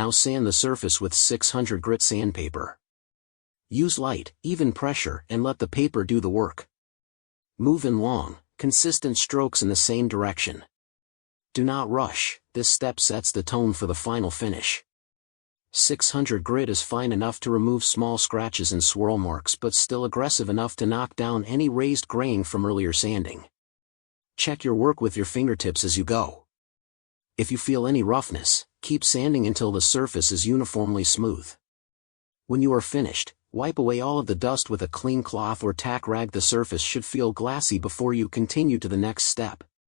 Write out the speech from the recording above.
Now sand the surface with 600 grit sandpaper. Use light, even pressure and let the paper do the work. Move in long, consistent strokes in the same direction. Do not rush, this step sets the tone for the final finish. 600 grit is fine enough to remove small scratches and swirl marks but still aggressive enough to knock down any raised graying from earlier sanding. Check your work with your fingertips as you go. If you feel any roughness, keep sanding until the surface is uniformly smooth. When you are finished, wipe away all of the dust with a clean cloth or tack rag. The surface should feel glassy before you continue to the next step.